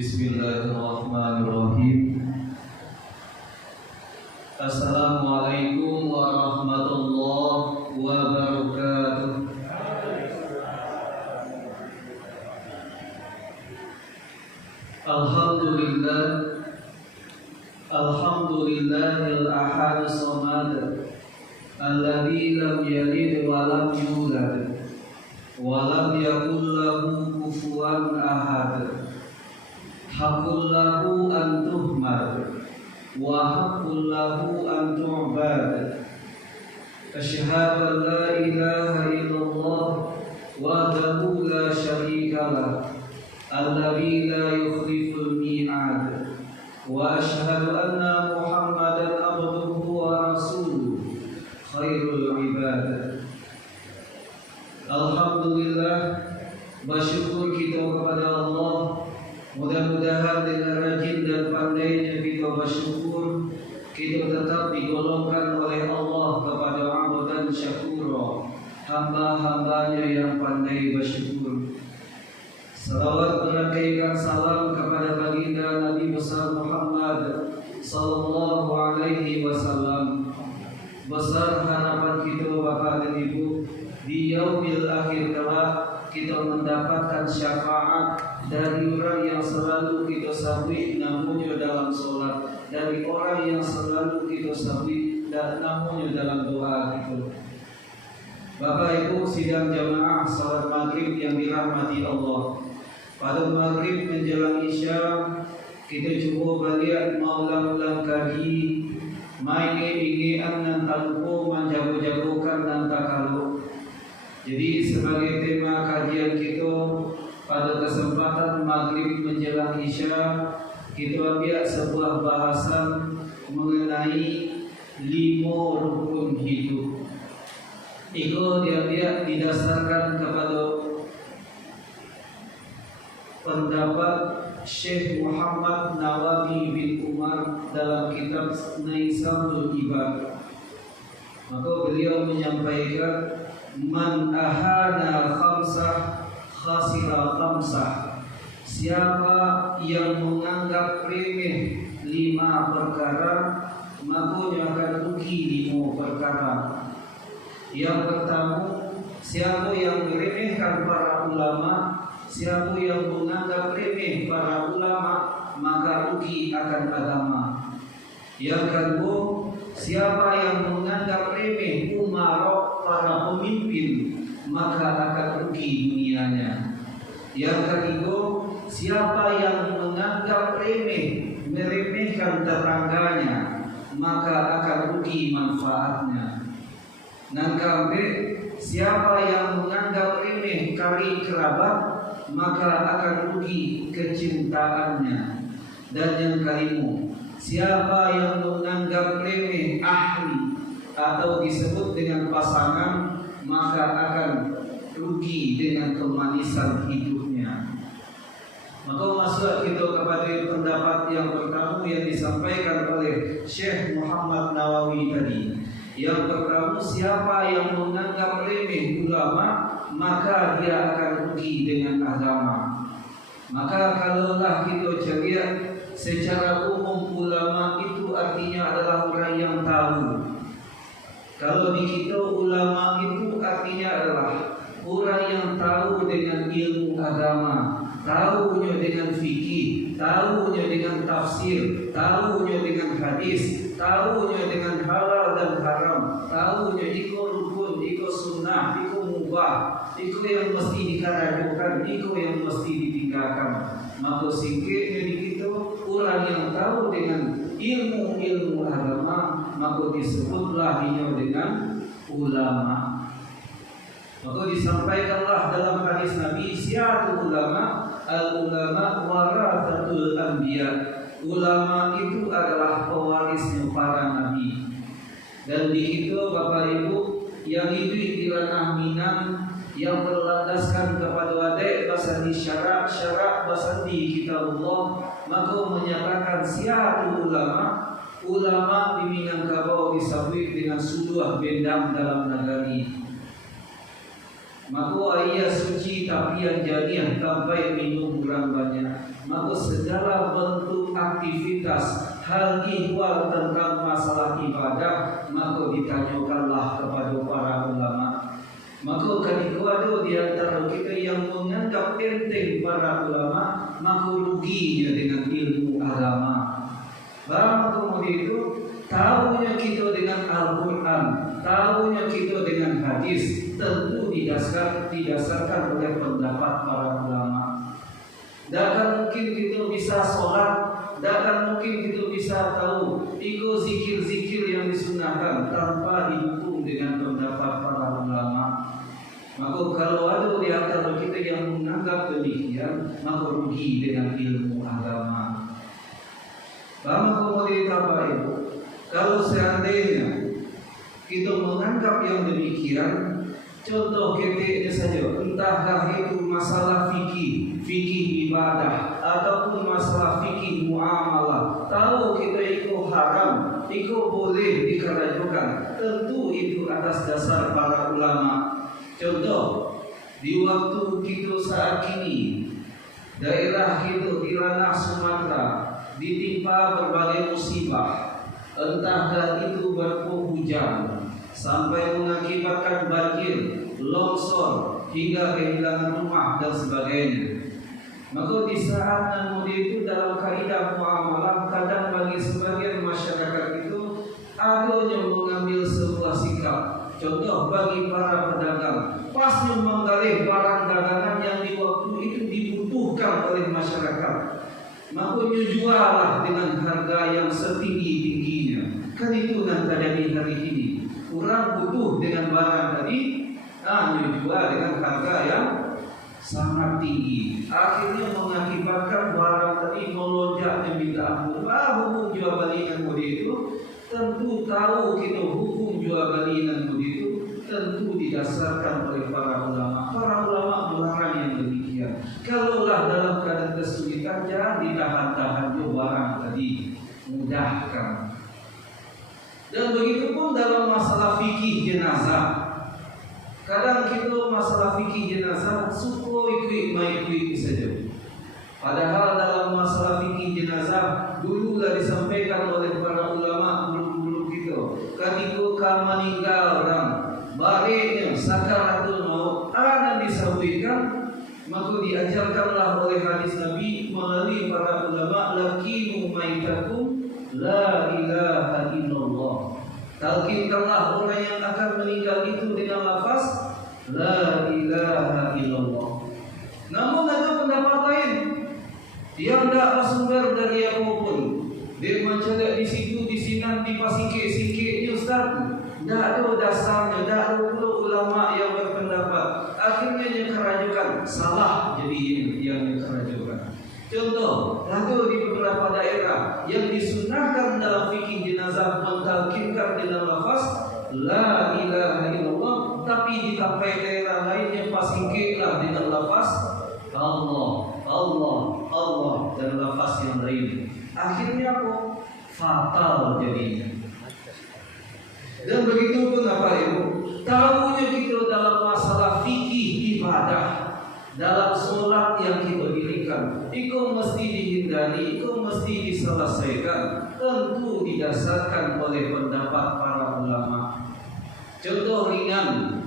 Bismillahirrahmanirrahim. Assalamualaikum warahmatullahi wabarakatuh. Alhamdulillah, alhamdulillahil ahadus samad, alladzi lam yalid wa lam yulad wa lam yakul lahu kufuwan ahad. Haqqul lahu an tuhmad wa haqqul lahu an tu'bad. Asyhadu an la ilaha illallah wahdahu la syarika lah, alladzi la yukhliful mi'ad, wa asyhadu anna Muhammadan abduhu wa rasuluh, khairul ibad. Alhamdulillah, bersyukur kita kepada Allah. Mudah-mudahan dengan rajin dan pandainya kita bersyukur, kita tetap digolongkan oleh Allah kepada abdan syakura, hamba-hambanya yang pandai bersyukur. Salawat menaikkan salam kepada baginda Nabi besar Muhammad sallallahu alaihi wasallam. Besar harapan kita Bapak dan Ibu, di yaumil akhir kelak kita mendapatkan syafaat dari orang yang selalu kita sabui namanya dalam sholat, dari orang yang selalu kita sabui dan namanya dalam doa kita. Bapak Ibu sidang jamaah salat maghrib yang dirahmati Allah, pada maghrib menjelang isya kita coba balik maulang-ulang kaki main annan taluko menjago-jagokan dan takalu. Jadi sebagai tema kajian kita pada kesempatan maghrib menjelang isya, kita ambil sebuah bahasan mengenai 5 rukun hidup. Itu diambil didasarkan kepada pendapat Syekh Muhammad Nawawi bin Umar dalam kitab Naisabul Ibad. Maka beliau menyampaikan, man ahana khamsah khasira khamsah. Siapa yang menganggap remeh 5 perkara, maka dia akan rugi 5 perkara. Yang pertama, siapa yang meremehkan para ulama, siapa yang menganggap remeh para ulama, maka rugi akan agama. Yang kedua, siapa yang menganggap remeh umara, para pemimpin, maka akan rugi dunianya. Yang ketiga, siapa yang menganggap remeh, meremehkan tetangganya, maka akan rugi manfaatnya. Dan keempat, siapa yang menganggap remeh kari kerabat, maka akan rugi kecintaannya. Dan yang kelima, siapa yang menganggap remeh ahli atau disebut dengan pasangan, maka akan rugi dengan kemanisan hidupnya. Maka masuk kita kepada pendapat yang pertama yang disampaikan oleh Syekh Muhammad Nawawi tadi. Yang pertama, siapa yang menganggap remeh ulama, maka dia akan rugi dengan agama. Maka kalaulah kita cakap secara umum ulama itu artinya adalah orang yang tahu. Kalau di kita ulama itu artinya adalah orang yang tahu dengan ilmu agama, tahunya dengan fikih, tahunya dengan tafsir, tahunya dengan hadis, tahunya dengan halal dan haram, tahunya iko rukun, iko sunnah, iko mubah, iko yang mesti dikarajukan, iko yang mesti ditinggalkan. Maka singkatnya di kita orang yang tahu dengan ilmu agama, maka disebutlah dia dengan ulama. Maka disampaikanlah dalam hadis Nabi, siatu ulama, al-ulama warathatul anbiya. Ulama itu adalah pewarisnya para nabi. Dan di situ Bapak Ibu yang hidup di ranah Minang, yang berlandaskan kepada wadai bahasa di syarak bahasa di kitabullah, maka menyatakan siatu ulama di Minangkabau disebut dengan suluh bendam dalam nagari. Maka ayat suci tapi yang jadiah sampai minum kurang banyak. Maka segala bentuk aktivitas hal ihwal tentang masalah ibadah, maka ditanyakanlah kepada para ulama. Maka ketika ada di antara kita yang menganggap penting para ulama, maka ruginya dengan ilmu agama. Barang kemudian itu tahunya kita dengan Al-Quran, tahunya kita dengan hadis, tentu didasarkan oleh pendapat para ulama. Tak akan mungkin kita bisa sholat, tak akan mungkin kita bisa tahu ikut zikir-zikir yang disunahkan tanpa didukung dengan pendapat para ulama. Maka kalau ada di antara kita yang menganggap demikian, maka rugi dengan ilmu agama. Lama kemudian Bapak Ibu, kalau seandainya kita menganggap yang demikian, contoh ketiknya saja, entahkah itu masalah fikih ibadah, ataupun masalah fikih muamalah, tahu kita ikut haram, ikut boleh dikerajukan, tentu itu atas dasar para ulama. Contoh, di waktu kita saat ini, daerah kita di ranah Sumatera ditimpa berbagai musibah, entahkah itu berpohon hujan sampai mengakibatkan banjir, longsor, hingga kehilangan rumah dan sebagainya. Maka di saat nanti itu dalam kaidah muamalah, kadang bagi sebagian masyarakat itu ada yang mengambil sebuah sikap. Contoh bagi para pedagang, pas menggalih barang dagangan yang di waktu itu dibutuhkan oleh masyarakat, maka jualah dengan harga yang setinggi-tingginya. Kan itu yang terjadi hari ini. Orang butuh dengan barang tadi, jual dengan harga yang sangat tinggi. Akhirnya mengakibatkan barang tadi melonjak minta ampun. Hukum jual belikan itu tentu tahu kita hukum jual belikan itu tentu didasarkan oleh para ulama. Para ulama melarang yang demikian. Kalaulah dalam keadaan kesulitan, jangan ditahan-tahan barang tadi, mudahkan. Dan begitu pun dalam masalah fikih jenazah. Kadang kita masalah fikih jenazah suka ikut saja. Padahal dalam masalah fikih jenazah dululah disampaikan oleh para ulama dulu kita. Ketika meninggal orang, baiknya sakaratul maut ada disebutkan, maka diajarkanlah oleh hadis Nabi melalui para ulama, laqimu maitakum la ilaha illallah. Talkinkanlah orang yang akan meninggal itu dengan lafaz la ilaha illallah. Namun ada pendapat lain yang tidak bersumber dari apapun. Dia mencedak di situ, di sini, di pasingkit-singkitnya Ustaz. Tidak ada dasarnya, tidak ada ulama yang berpendapat. Akhirnya yang kerajukan salah, jadi yang kerajukan. Contoh, ada di beberapa daerah yang disunahkan dalam fikih jenazah mentalkinkan dengan lafaz la ilaha illallah, tapi di tempat daerah lainnya pasingkitlah dengan lafaz Allah dan lafaz yang lain. Akhirnya apa? Fatal jadinya. Dan begitu pun Bapak Ibu, tahunya kita dalam masalah fikih dalam sholat yang kita dirikan, itu mesti dihindari, itu mesti diselesaikan, tentu didasarkan oleh pendapat para ulama. Contoh ringan,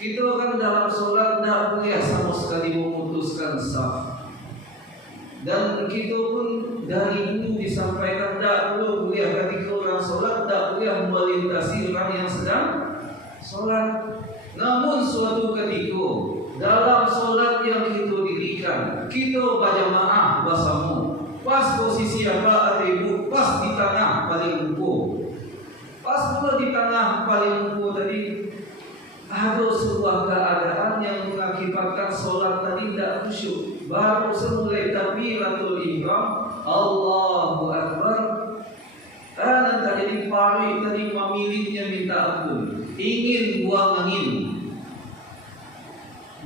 kita kan dalam sholat tidak boleh sama sekali memutuskan saf. Dan kita pun dari dulu disampaikan tidak boleh ketika orang sholat tidak boleh melintasi orang yang sedang sholat. Namun suatu ketika dalam sholat yang kita dirikan, kita berjamaah bersama, pas posisi apa atribu, pas di tengah paling ruku, pas pula di tengah paling ruku tadi ada sebuah keadaan yang mengakibatkan sholat tadi tidak khusyuk. Baru semulai takbiratul ihram, Allahu Akbar, dan tadi pari tadi pemiliknya minta ampun, ingin buang angin,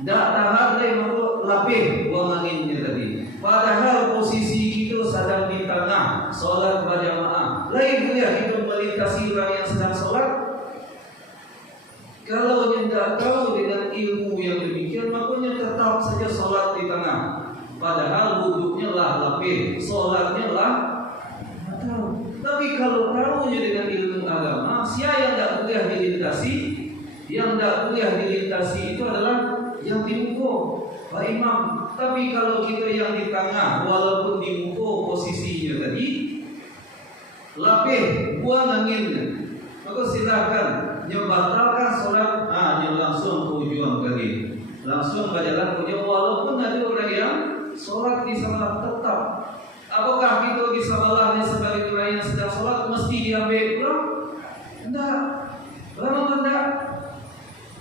tidak tahan lagi makhluk lapih buang anginnya tadi. Padahal posisi kita sedang di tengah sholat berjamaah. Lain boleh kita melintasi orang yang sedang sholat. Kalau dia tidak tahu dengan ilmu yang demikian, makanya tetap saja sholat di tengah. Padahal wuduknya lah lapih, sholatnya lah tahu. Tapi kalau tahunya dengan ilmu agama, siapa yang tidak boleh dilintasi? Yang tidak boleh dilintasi itu adalah yang di muka, Pak Imam. Tapi kalau kita yang di tengah, walaupun di muka posisinya tadi lapih, buang anginnya, maka silakan nyebatalkan sholat, langsung tujuan kali, langsung berjalan punya. Walaupun ada orang yang sholat di sebelah tetap, apakah kita di sebelahnya sebagai orang yang sedang sholat mesti diambil pulang? Tidak, memang tidak.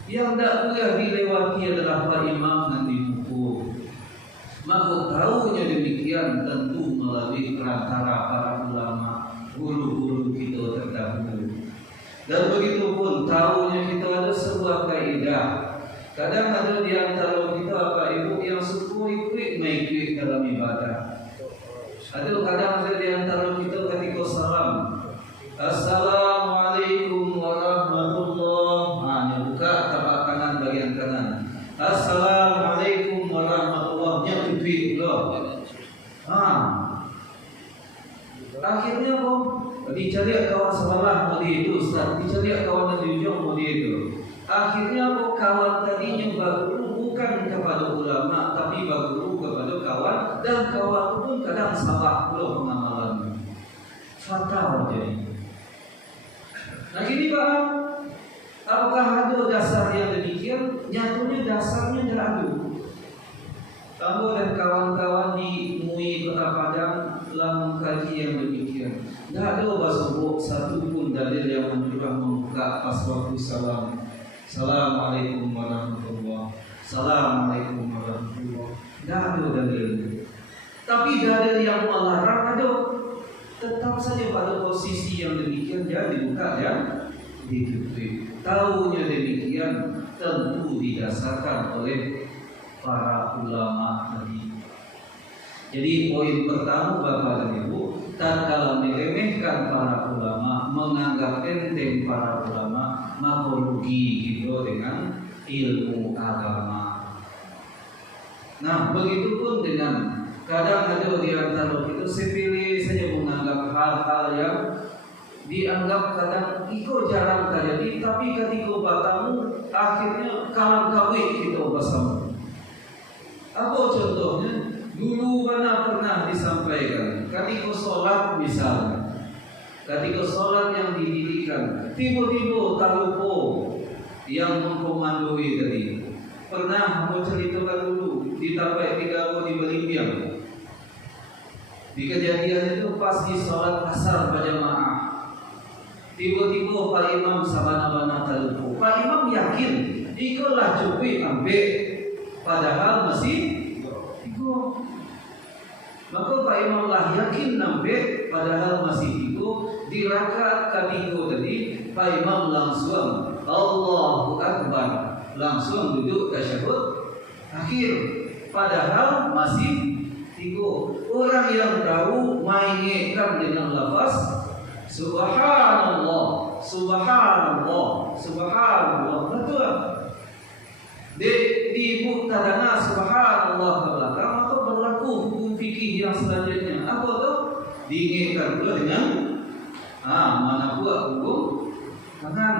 Yang tidak boleh dilewati adalah Pak Imam dan dibuku. Maka tahunya demikian tentu melalui perantara para ulama, guru-guru kita terdahulu. Dan begitu pun tahunya kita ada sebuah kaidah. Kadang ada di antara kita Bapak Ibu yang suku ikut mengikut dalam ibadah. Ada kadang ada di antara kita ketika salam, Assalamualaikum warahmatullahi, buka tapak kanan bagian kanan. Assalamualaikum warahmatullahi, nyetupin loh. Akhirnya kok dicari kawan sebelah mau itu Ustaz, dicari kawan di ujung mau itu. Akhirnya kok kawan tadinya baguru bukan kepada ulama, tapi baguru kepada kawan, dan kawan pun kadang salah loh pengamalan. Fatal jadi. Nah gini Pak, apakah ada dasar yang demikian? Nyatunya dasarnya tidak ada. Kamu dan kawan-kawan di MUI Kota Padang telah mengkaji yang demikian. Tidak ada basubuk satu pun dalil yang menyuruh membuka pas waktu salam. Assalamualaikum warahmatullahi. Assalamualaikum warahmatullahi. Tidak ada dalil. Tapi dalil yang melarang ada. Tetap saja pada posisi yang demikian dia dibuka ya, ditutup. Tahunya demikian tentu didasarkan oleh para ulama tadi. Jadi poin pertama Bapak dan Ibu, tatkala meremehkan para ulama, menganggap enteng para ulama, maka rugi gitu dengan ilmu agama. Nah, begitu pun dengan kadang ada di antara kita sepele saja menganggap hal-hal yang dianggap kadang ikut jarang terjadi, tapi ketika bertamu akhirnya kalang kawin kita bersama. Apa contohnya? Dulu mana pernah disampaikan ketika sholat misalnya, ketika sholat yang didirikan tiba-tiba talupo yang mengkomandoi tadi. Pernah mau ceritakan dulu di tapai 3 di Belimbiang. Di kejadian itu pas di sholat asar berjamaah, tiba-tiba Pak Imam sabana-bana talupo. Pak Imam yakin ikulah cukup ambil, padahal masih ikut. Maka Pak Imam lah yakin nampak padahal masih ikut. Di rakaat ketiga tadi Pak Imam langsung Allahu Akbar, langsung duduk tasyahud akhir, padahal masih tiga. Orang yang tahu mengingatkan dengan lafaz Subhanallah, Subhanallah, Subhanallah. Betul. Di tadana subhanallah ke belakang, maka berlaku hukum fikih yang selanjutnya. Apa tuh? Diingatkan pula dengan mana buat hukum tangan.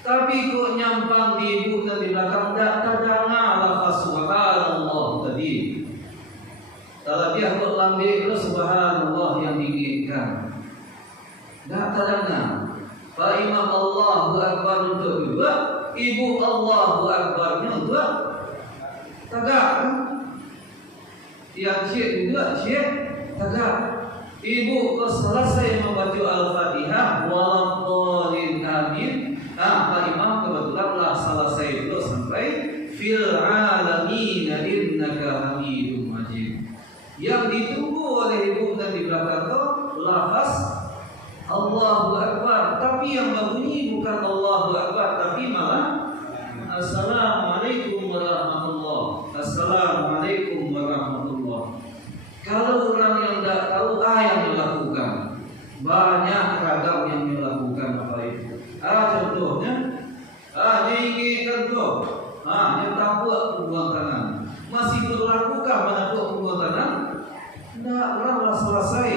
Tapi kok nyampang di ibu dan di belakang tak tadana lafaz subhanallah tadi. Kalau dia kok lambe itu subhanallah yang diingatkan. Tak tadana. Fa imam Allahu akbar untuk dua, ibu Allahu akbarnya untuk tegak. Yang syekh juga syekh tegak. Ibu selesai membaca Al-Fatihah waladhdallin amin. Pak Imam kebetulan selesai itu sampai fil alamin innaka hamidum majid. Yang ditunggu oleh ibu dan di belakang itu lafaz Allahu Akbar, tapi yang berbunyi bukan Allahu Akbar, tapi malah Assalamualaikum warahmatullah. Assalamualaikum warahmatullah. Kalau orang yang tidak tahu yang dilakukan, banyak ragam yang dilakukan apa itu. Contohnya, diinginkan tuh, yang takut hubungan tangan. Masih berlakukah menakut hubungan tangan? Tidak, orang selesai.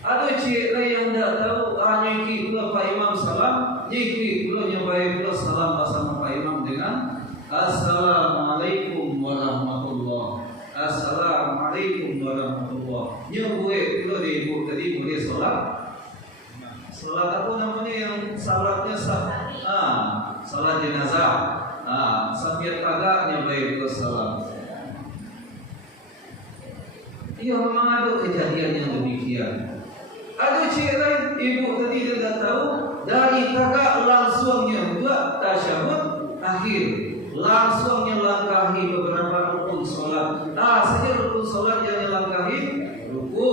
Ada cik lain yang tidak tahu, nyiki pula Pak Imam salam, nyiki pula nyabai pula salam bersama Pak Imam dengan Assalamualaikum warahmatullah. Assalamualaikum warahmatullah. Nyebut pula di ibu tadi boleh solat. Salat apa namanya yang salatnya salat jenazah. Sambil tagaknya baik ke salat. Iya memang ada kejadian yang demikian. Ada cik lain ibu tadi dia tak tahu dari tagak langsungnya buat tasyahud akhir. Langsungnya langkahi beberapa rukun solat. Saja rukun solat yang dilangkahi ruku,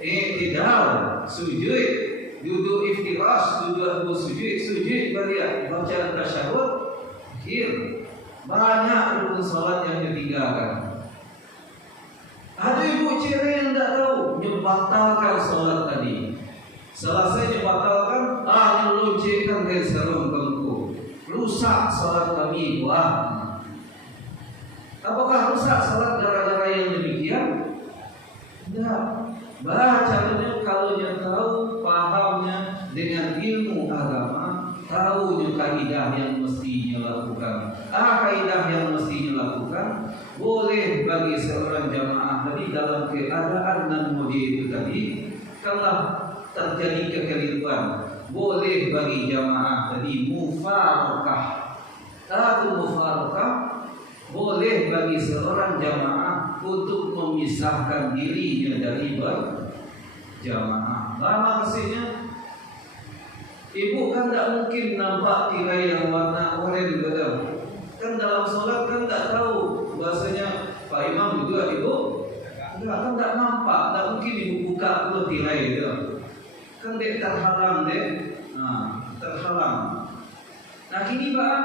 i'tidal, sujud, duduk iftirash, duduk sujud balik bacaan tasyahud akhir. Banyak rukun solat yang ditinggalkan. Ada ibu ciri yang tak tahu membatalkan solat tadi. Selesai dibatalkan, nyelunjukkan dari sarung bengku. Rusak solat kami. Wah, apakah rusak solat gara-gara yang demikian? Tidak. Bacanya kalau yang tahu, pahamnya dengan ilmu agama, tahunya kaidah yang mestinya lakukan. Kaidah yang mestinya lakukan boleh bagi seorang jamaah tadi dalam keadaan nan mudi itu tadi, kalau terjadi kekeliruan, boleh bagi jamaah tadi mufarakah. Mufarakah boleh bagi seorang jamaah untuk memisahkan dirinya dari berjamaah. Lama maksudnya, ibu kan tak mungkin nampak tirai yang warna oranye betul. Kan dalam solat kan tak tahu bahasanya Pak Imam juga ibu kan tak nampak, tak mungkin ibu buka pula tirai itu. Kan dia terhalang deh, terhalang. Nah kini Pak,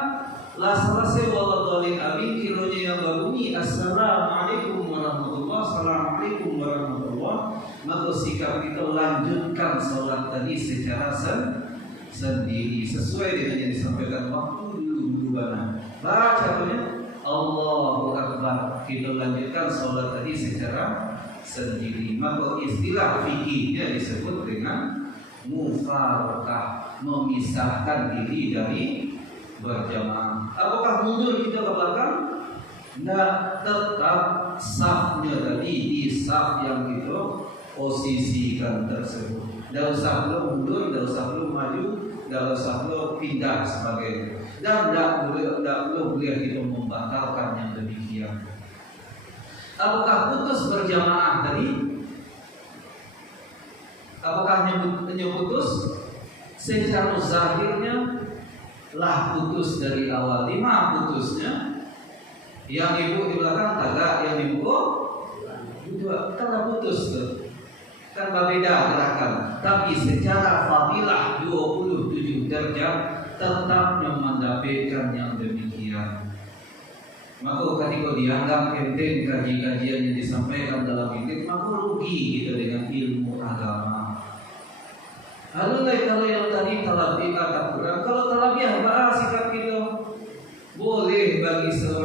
selesai waladhdallin amin, kironya yang berbunyi Assalamualaikum warahmatullah, Assalamualaikum warahmatullah. Maka sikap kita lanjutkan solat tadi secara sendiri sesuai dengan yang disampaikan waktu dulu mana. Bacanya Allahu Akbar, kita lanjutkan solat tadi secara sendiri. Maka istilah fikihnya disebut dengan mufarakah, memisahkan diri dari berjamaah. Apakah mundur kita ke belakang? Tidak, tetap safnya tadi di saf yang kita posisikan tersebut. Tidak usah perlu mundur, tidak usah perlu maju, tidak usah perlu pindah sebagainya. Dan tidak perlu kita membatalkan yang demikian. Apakah putus berjamaah tadi? Apakah hanya putus? Secara zahirnya lah putus dari awal. Di mana putusnya? Yang ibu di belakang tagak, yang ibu juga kan putus tuh. Kan berbeda gerakan. Tapi secara fadilah 27 derajat tetap mendapatkan yang demikian. Maka ketika dianggap enteng kajian yang disampaikan dalam ini, maka rugi kita dengan ilmu agama. Lalu kalau yang tadi terlebih kata kurang, kalau terlebih apa sikap kita? Boleh bagi seorang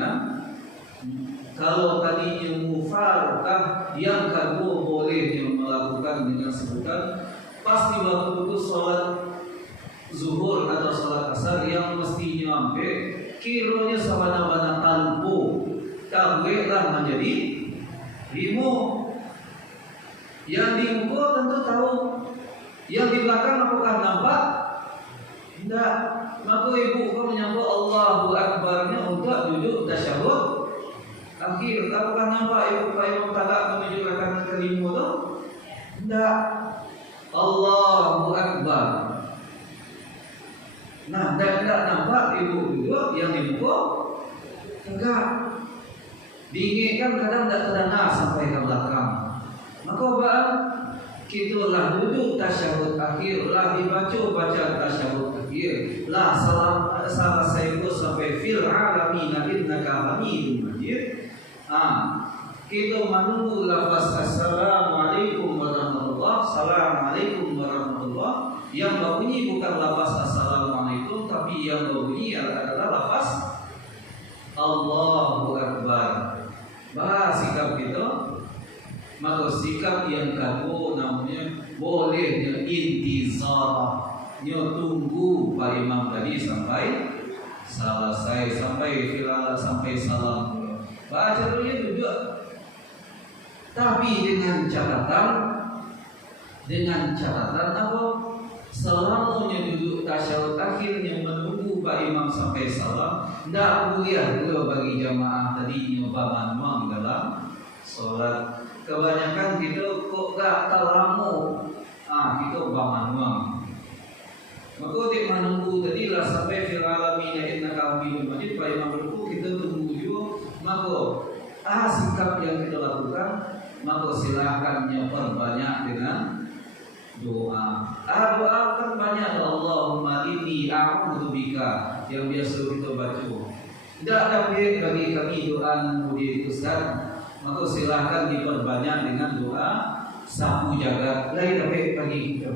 dengan kalau tadinya mufarqah, yang kedua boleh yang melakukan dengan sebutan pasti waktu itu sholat zuhur atau sholat asar yang mesti nyampe kiranya sabana-bana tanpo tabwelah menjadi limo. Yang di muka tentu tahu, yang di belakang apakah nampak? Tidak. Maka ibu kau menyambut Allahu Akbarnya untuk duduk tasyahud akhir. Apakah nampak ibu kau yang talak menuju rakaat kelima itu? Tidak. Allahu Akbar. Nah, tidak nampak ibu duduk yang di muka tegak. Diingatkan kadang tidak terdengar sampai ke belakang. Maka bang kita lah duduk tasyahud akhir, lah baca tasyahud akhir, lah salam saya pun sampai fil alamin innaka hamidum majid. Kita menunggu lafaz assalamualaikum warahmatullah, assalamualaikum warahmatullah. Yang berbunyi bukan lafaz assalamualaikum, tapi yang berbunyi adalah lafaz Allahu Akbar. Bahas sikap kita. Maka sikap yang kedua namanya bolehnya intizar, tunggu Pak Imam tadi sampai selesai, sampai filala, sampai salam. Baca dulu duduk. Tapi dengan catatan apa? Selamanya duduk tasyahud akhirnya menunggu Pak Imam sampai salam. Tidak boleh dulu bagi jamaah tadi nyoba manuang dalam sholat. Kebanyakan kita kok gak terlamu, kita manuang. Maka di menunggu tadi lah sampai fil alamin innaka hamidum majid. Pak Imam berku kita tunggu juga. Maka sikap yang kita lakukan, maka silakan perbanyak dengan doa. Doa kan banyak. Allahumma inni a'udzubika yang biasa kita baca. Tidak ada bagi kami doa murid Ustaz. Maka silahkan diperbanyak dengan doa sapu jagat lain tapi bagi kita.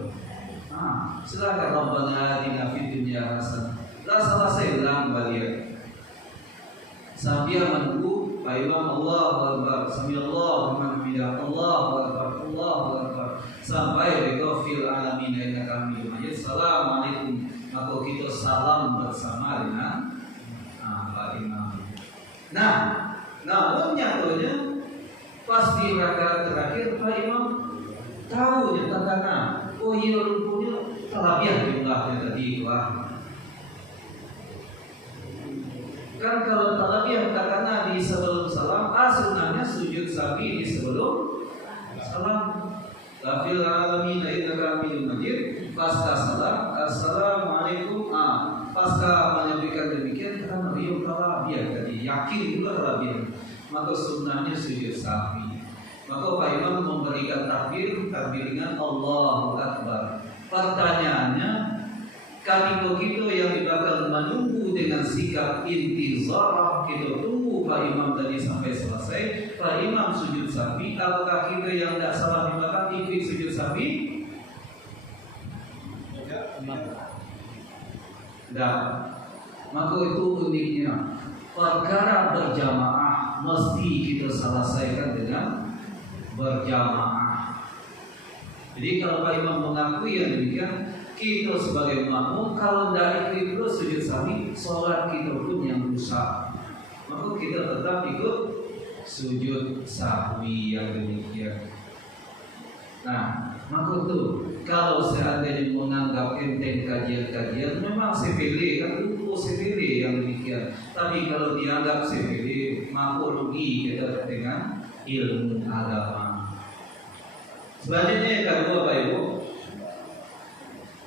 Silahkan Rabbana atina fid dunya hasanah. La selesai ulang balik. Sambil menunggu Pak Imam Allahu Akbar, Samiallahu liman hamidah, Allahu Akbar, Allahu Akbar, sampai bego fil alamin innaka hamidum majid. Assalamualaikum. Maka kita salam bersama dengan Pak Imam. Nah, namun nyatanya pas di rakaat terakhir Pak Imam tahu nyatakan, oh iya rukunya terlebih jumlahnya tadi kan kalau terlebih katakan di sebelum salam, sunnahnya sujud sawi di sebelum salam. Lafil alamin innaka hamidum majid. Pasca salam, assalamualaikum. Pasca menyampaikan demikian kan riuh terlebih tadi, yakin juga terlebih. Maka sunnahnya sujud sawi. Maka Pak Imam memberikan takbir dengan Allahu Akbar. Pertanyaannya, kami begitu yang bakal menunggu dengan sikap intizarah, kita tunggu Pak Imam tadi sampai selesai. Pak Imam sujud sawi, apakah kita yang tidak salah di belakang ikut sujud sawi? Tidak. Maka itu uniknya perkara berjamaah mesti kita selesaikan dengan berjamaah. Jadi kalau Pak Imam mengakui yang demikian, kita sebagai makmum kalau tidak ikut terus sujud sawi, sholat kita pun yang rusak. Maka kita tetap ikut sujud sawi yang demikian. Nah, maka itu kalau seandainya menganggap enteng kajian-kajian, memang sepele kan, itu sepele yang demikian. Tapi kalau dianggap sepele, maka rugi kita dengan ilmu agama. Selanjutnya yang kedua Pak Ibu,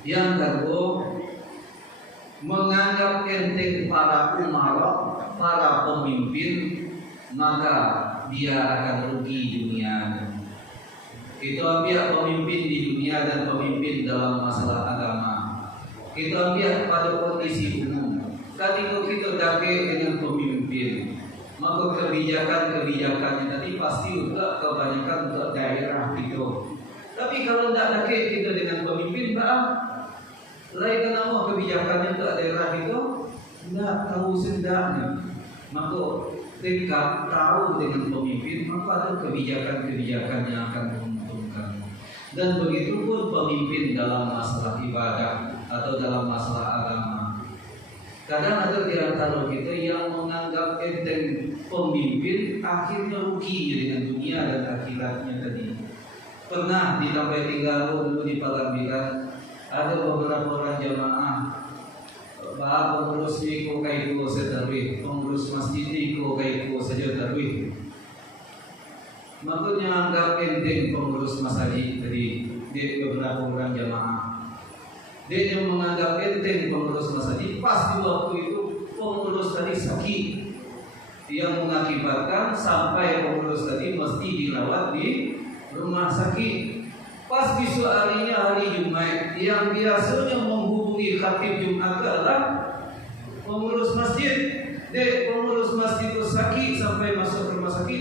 yang kedua menganggap enteng para umarok, para pemimpin, maka dia akan rugi dunia. Kita ambil pemimpin di dunia dan pemimpin dalam masalah agama. Kita ambil pada kondisi umum. Ketika kita dapat dengan pemimpin, maka kebijakan-kebijakannya tadi pasti juga kebanyakan untuk daerah kita. Tapi kalau tidak dapat kita dengan pemimpin, lain kenapa kebijakannya untuk daerah itu tidak tahu sedapnya. Maka ketika tahu dengan pemimpin, maka ada kebijakan-kebijakan yang akan menguntungkan. Dan begitu pun pemimpin dalam masalah ibadah atau dalam masalah agama. Kadang ada di antara kita yang menganggap enteng pemimpin, akhirnya rugi dengan dunia dan akhiratnya tadi. Pernah di tempat tinggal dulu di Pagambilan, ada beberapa orang jamaah, pengurus niko kaiku setarwih, pengurus masjid niko kaiku saja tarwih. Makanya anggap enteng pengurus masjid tadi di beberapa orang jamaah. Dia yang menganggap enteng pengurus masjid, pas di waktu itu pengurus tadi sakit, yang mengakibatkan sampai pengurus tadi mesti dirawat di rumah sakit. Pas besok harinya hari Jumat, yang biasanya menghubungi khatib Jumat adalah pengurus masjid. Pengurus masjid itu sakit sampai masuk rumah sakit.